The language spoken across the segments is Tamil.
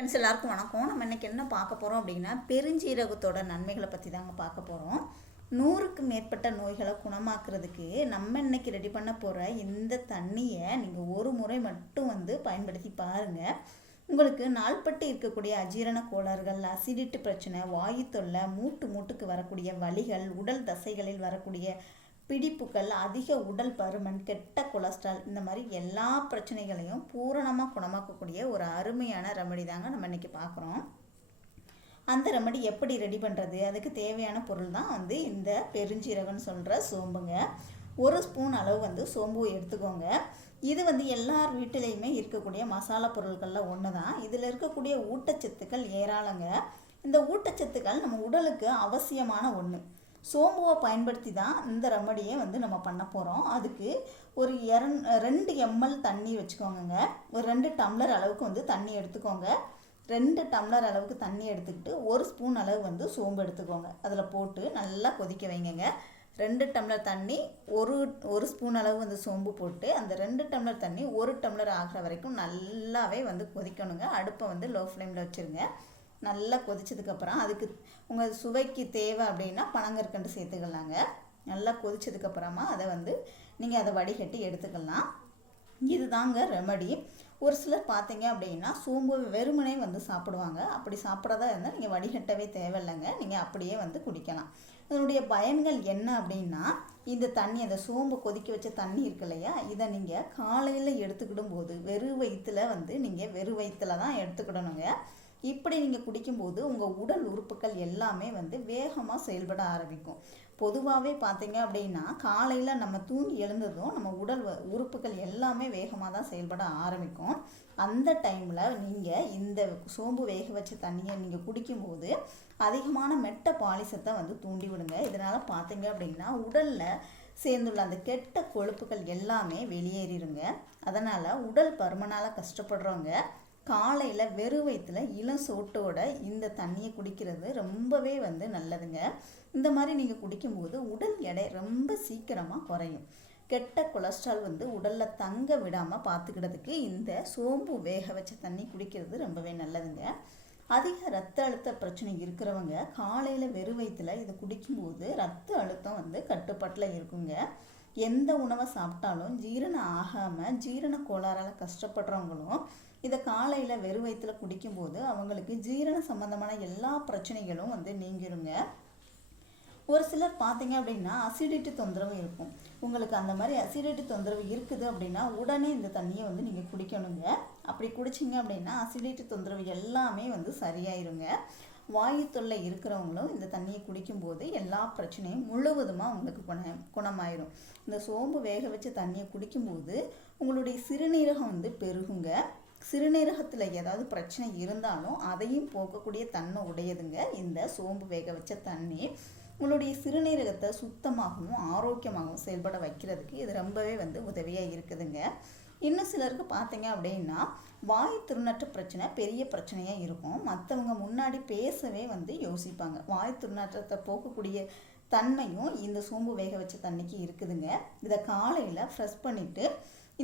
ஃப்ரெண்ட்ஸ் எல்லாருக்கும் வணக்கம். நம்ம இன்றைக்கி என்ன பார்க்க போகிறோம் அப்படின்னா பெருஞ்சீரகத்தோட நன்மைகளை பற்றி தாங்க பார்க்க போகிறோம் நூறுக்கு மேற்பட்ட நோய்களை குணமாக்குறதுக்கு நம்ம இன்றைக்கி ரெடி பண்ண போகிற இந்த தண்ணியை நீங்கள் ஒரு முறை மட்டும் வந்து பயன்படுத்தி பாருங்கள் உங்களுக்கு நாள்பட்டு இருக்கக்கூடிய அஜீரண கோளாறுகள் அசிடிட்டு பிரச்சனை வாயு தொல்லை மூட்டு மூட்டுக்கு வரக்கூடிய வலிகள் உடல் தசைகளில் வரக்கூடிய பிடிப்புகள் அதிக உடல் பருமன் கெட்ட கொலஸ்ட்ரால் இந்த மாதிரி எல்லா பிரச்சனைகளையும் பூரணமாக குணமாக்கக்கூடிய ஒரு அருமையான ரெமடி தாங்க நம்ம இன்றைக்கி பார்க்குறோம் அந்த ரெமடி எப்படி ரெடி பண்ணுறது அதுக்கு தேவையான பொருள் தான் வந்து இந்த பெருஞ்சீரகம்னு சொல்கிற சோம்புங்க. ஒரு ஸ்பூன் அளவு வந்து சோம்பு எடுத்துக்கோங்க. இது வந்து எல்லார் வீட்டிலையுமே இருக்கக்கூடிய மசாலா பொருட்களில் ஒன்று தான் இதில் இருக்கக்கூடிய ஊட்டச்சத்துக்கள் ஏராளங்க. இந்த ஊட்டச்சத்துக்கள் நம்ம உடலுக்கு அவசியமான ஒன்று சோம்புவை பயன்படுத்தி தான் இந்த ரெமடியை வந்து நம்ம பண்ண போகிறோம் அதுக்கு ஒரு இரண் ரெண்டு எம்எல் தண்ணி வச்சுக்கோங்க ஒரு ரெண்டு டம்ளர் அளவுக்கு வந்து தண்ணி எடுத்துக்கோங்க. ரெண்டு டம்ளர் அளவுக்கு தண்ணி எடுத்துக்கிட்டு ஒரு ஸ்பூன் அளவு வந்து சோம்பு எடுத்துக்கோங்க. அதில் போட்டு நல்லா கொதிக்க வைங்கங்க. ரெண்டு டம்ளர் தண்ணி ஒரு ஒரு ஸ்பூன் அளவு வந்து சோம்பு போட்டு அந்த ரெண்டு டம்ளர் தண்ணி ஒரு டம்ளர் ஆகிற வரைக்கும் நல்லாவே வந்து கொதிக்கணுங்க. அடுப்பை வந்து லோ ஃப்ளேமில் வச்சுருங்க. நல்லா கொதிச்சதுக்கப்புறம் அதுக்கு உங்கள் சுவைக்கு தேவை அப்படின்னா பனங்கற்கண்டு சேர்த்துக்கலாங்க. நல்லா கொதிச்சதுக்கப்புறமா அதை வந்து நீங்கள் அதை வடிகட்டி எடுத்துக்கலாம். இதுதாங்க ரெமடி ஒரு சிலர் பார்த்தீங்க அப்படின்னா சோம்பு வெறுமனே வந்து சாப்பிடுவாங்க. அப்படி சாப்பிட்றதா இருந்தால் நீங்கள் வடிகட்டவே தேவையில்லைங்க. நீங்கள் அப்படியே வந்து குடிக்கலாம். இதனுடைய பயன்கள் என்ன அப்படின்னா இந்த தண்ணி அந்த சோம்பு கொதிக்க வச்ச தண்ணி இருக்கு இல்லையா? இதை நீங்கள் காலையில் எடுத்துக்கிடும் போது வெறு வயிற்றுல வந்து நீங்கள் வெறு வயிற்றுல தான் எடுத்துக்கிடணுங்க. இப்படி நீங்கள் குடிக்கும்போது உங்கள் உடல் உறுப்புகள் எல்லாமே வந்து வேகமாக செயல்பட ஆரம்பிக்கும். பொதுவாகவே பார்த்தீங்க அப்படின்னா காலையில் நம்ம தூங்கி எழுந்ததும் நம்ம உடல் வ- உறுப்புகள் எல்லாமே வேகமாக தான் செயல்பட ஆரம்பிக்கும். அந்த டைமில் நீங்கள் இந்த சோம்பு வேக வச்ச தண்ணியை நீங்கள் குடிக்கும்போது அதிகமான மெட்ட பாலிசத்தை வந்து தூண்டி விடுங்க. இதனால் பார்த்தீங்க அப்படின்னா உடலில் சேர்ந்துள்ள அந்த கெட்ட கொழுப்புகள் எல்லாமே வெளியேறிடுங்க அதனால் உடல் பருமனால் கஷ்டப்படுறவங்க காலையில் வெறும் வயிற்றுல இளம் சோட்டோட இந்த தண்ணியை குடிக்கிறது ரொம்பவே வந்து நல்லதுங்க. இந்த மாதிரி நீங்கள் குடிக்கும்போது உடல் எடை ரொம்ப சீக்கிரமாக குறையும். கெட்ட கொலஸ்ட்ரால் வந்து உடலில் தங்க விடாமல் பார்த்துக்கிறதுக்கு இந்த சோம்பு வேக வச்ச தண்ணி குடிக்கிறது ரொம்பவே நல்லதுங்க. அதிக ரத்த அழுத்த பிரச்சனை இருக்கிறவங்க காலையில் வெறும் வயிற்றுல இதை குடிக்கும்போது ரத்த அழுத்தம் வந்து கட்டுப்பாட்டில் இருக்குங்க. எந்த உணவை சாப்பிட்டாலும் ஜீரணம் ஆகாமல் ஜீரண கோளாறால் கஷ்டப்படுறவங்களும் இதை காலையில் வெறும் வயிற்றுல குடிக்கும்போது அவங்களுக்கு ஜீரண சம்பந்தமான எல்லா பிரச்சனைகளும் வந்து நீங்கிருங்க. ஒரு சிலர் பார்த்தீங்க அப்படின்னா அசிடிட்டி தொந்தரவு இருக்கும். உங்களுக்கு அந்த மாதிரி அசிடிட்டி தொந்தரவு இருக்குது அப்படின்னா உடனே இந்த தண்ணியை வந்து நீங்கள் குடிக்கணுங்க. அப்படி குடிச்சிங்க அப்படின்னா அசிடிட்டி தொந்தரவு எல்லாமே வந்து சரியாயிருங்க. வாயு தொல்லை இருக்கிறவங்களும் இந்த தண்ணியை குடிக்கும்போது எல்லா பிரச்சனையும் முழுவதுமாக உங்களுக்கு குண குணமாயிரும். இந்த சோம்பு வேக வச்ச தண்ணியை குடிக்கும்போது உங்களுடைய சிறுநீரகம் வந்து பெருகுங்க. சிறுநீரகத்தில் ஏதாவது பிரச்சனை இருந்தாலும் அதையும் போக்கக்கூடிய தன்மை உடையதுங்க. இந்த சோம்பு வேக வச்ச தண்ணி உங்களுடைய சிறுநீரகத்தை சுத்தமாகவும் ஆரோக்கியமாகவும் செயல்பட வைக்கிறதுக்கு இது ரொம்பவே வந்து உதவியாக இருக்குதுங்க. இன்னும் சிலருக்கு பார்த்தீங்க அப்படின்னா வாய் திருநற்ற பிரச்சனை பெரிய பிரச்சனையாக இருக்கும். மற்றவங்க முன்னாடி பேசவே வந்து யோசிப்பாங்க. வாய் திருநாற்றத்தை போக்கக்கூடிய தன்மையும் இந்த சோம்பு வேக வச்ச தண்ணிக்கு இருக்குதுங்க. இதை காலையில் ஃப்ரெஷ் பண்ணிவிட்டு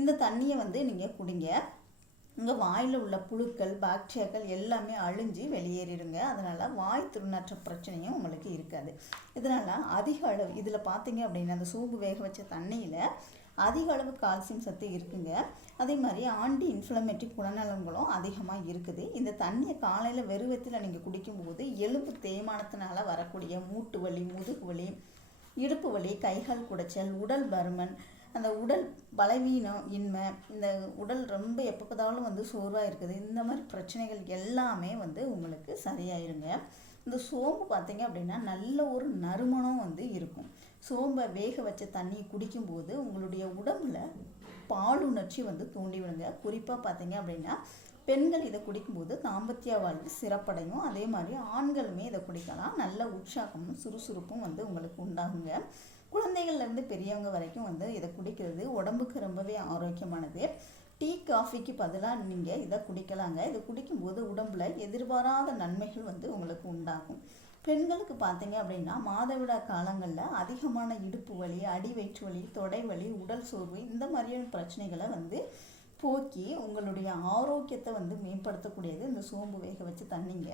இந்த தண்ணியை வந்து நீங்கள் குடிங்க. உங்கள் வாயில் உள்ள புழுக்கள் பாக்டீரியாக்கள் எல்லாமே அழிஞ்சு வெளியேறிடுங்க. அதனால் வாய் துர்நாற்ற பிரச்சனையும் உங்களுக்கு இருக்காது. இதனால் அதிக அளவு இதில் பார்த்தீங்க அப்படின்னா அந்த சூப்பு வேக வச்ச தண்ணியில் அதிக அளவு கால்சியம் சத்து இருக்குங்க. அதே மாதிரி ஆண்டி இன்ஃப்ளமேட்டிக் குணநலங்களும் அதிகமாக இருக்குது. இந்த தண்ணியை காலையில் வெறுவத்தில் நீங்கள் குடிக்கும்போது எலும்பு தேய்மானத்தினால வரக்கூடிய மூட்டு வலி முதுகு வலி இடுப்பு வலி கைகால் குடைச்சல் உடல் பருமன் அந்த உடல் பலவீனம் இன்மை இந்த உடல் ரொம்ப எப்போ பார்த்தாலும் வந்து சோர்வாக இருக்குது. இந்த மாதிரி பிரச்சனைகள் எல்லாமே வந்து உங்களுக்கு சரியாயிருங்க. இந்த சோம்பு பார்த்தீங்க அப்படின்னா நல்ல ஒரு நறுமணம் வந்து இருக்கும். சோம்பை வேக வச்ச தண்ணியை குடிக்கும்போது உங்களுடைய உடம்புல பாலுணர்ச்சி வந்து தூண்டி விடுங்க குறிப்பாக பார்த்தீங்க அப்படின்னா பெண்கள் இதை குடிக்கும்போது தாம்பத்திய வாழ்வு சிறப்படையும். அதே மாதிரி ஆண்களுமே இதை குடிக்கலாம். நல்ல உற்சாகமும் சுறுசுறுப்பும் வந்து உங்களுக்கு உண்டாகுங்க. குழந்தைகள்லேருந்து பெரியவங்க வரைக்கும் வந்து இதை குடிக்கிறது உடம்புக்கு ரொம்பவே ஆரோக்கியமானது. டீ காஃபிக்கு பதிலாக நீங்கள் இதை குடிக்கலாங்க. இதை குடிக்கும்போது உடம்புல எதிர்பாராத நன்மைகள் வந்து உங்களுக்கு உண்டாகும். பெண்களுக்கு பார்த்தீங்க அப்படின்னா மாதவிடா காலங்களில் அதிகமான இடுப்பு வலி அடி வயிற்று வலி தொடை வலி உடல் சோர்வு இந்த மாதிரியான பிரச்சனைகளை வந்து போக்கி உங்களுடைய ஆரோக்கியத்தை வந்து மேம்படுத்தக்கூடியது. இந்த சோம்பு வேக வச்சு தண்ணிங்க.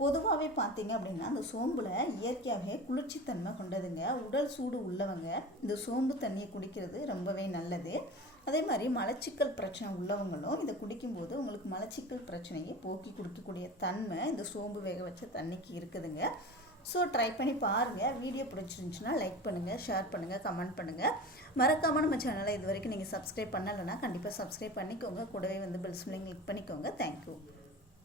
பொதுவாகவே பார்த்தீங்க அப்படின்னா அந்த சோம்பில் இயற்கையாகவே குளிர்ச்சித்தன்மை கொண்டதுங்க. உடல் சூடு உள்ளவங்க இந்த சோம்பு தண்ணியை குடிக்கிறது ரொம்பவே நல்லது. அதே மாதிரி மலச்சிக்கல் பிரச்சனை உள்ளவங்களும் இதை குடிக்கும்போது உங்களுக்கு மலச்சிக்கல் பிரச்சனையை போக்கி கொடுக்கக்கூடிய தன்மை இந்த சோம்பு வேக வச்ச தண்ணிக்கு இருக்குதுங்க. ஸோ ட்ரை பண்ணி பாருங்கள் வீடியோ பிடிச்சிருந்துச்சுன்னா லைக் பண்ணுங்கள் ஷேர் பண்ணுங்கள் கமெண்ட் பண்ணுங்கள் மறக்காமல் நம்ம சேனலை இது வரைக்கும் நீங்கள் சப்ஸ்கிரைப் பண்ணலைன்னா கண்டிப்பாக சப்ஸ்கிரைப் பண்ணிக்கோங்க. கூடவே வந்து பெல் சிம்லையும் கிளிக் பண்ணிக்கோங்க. Thank you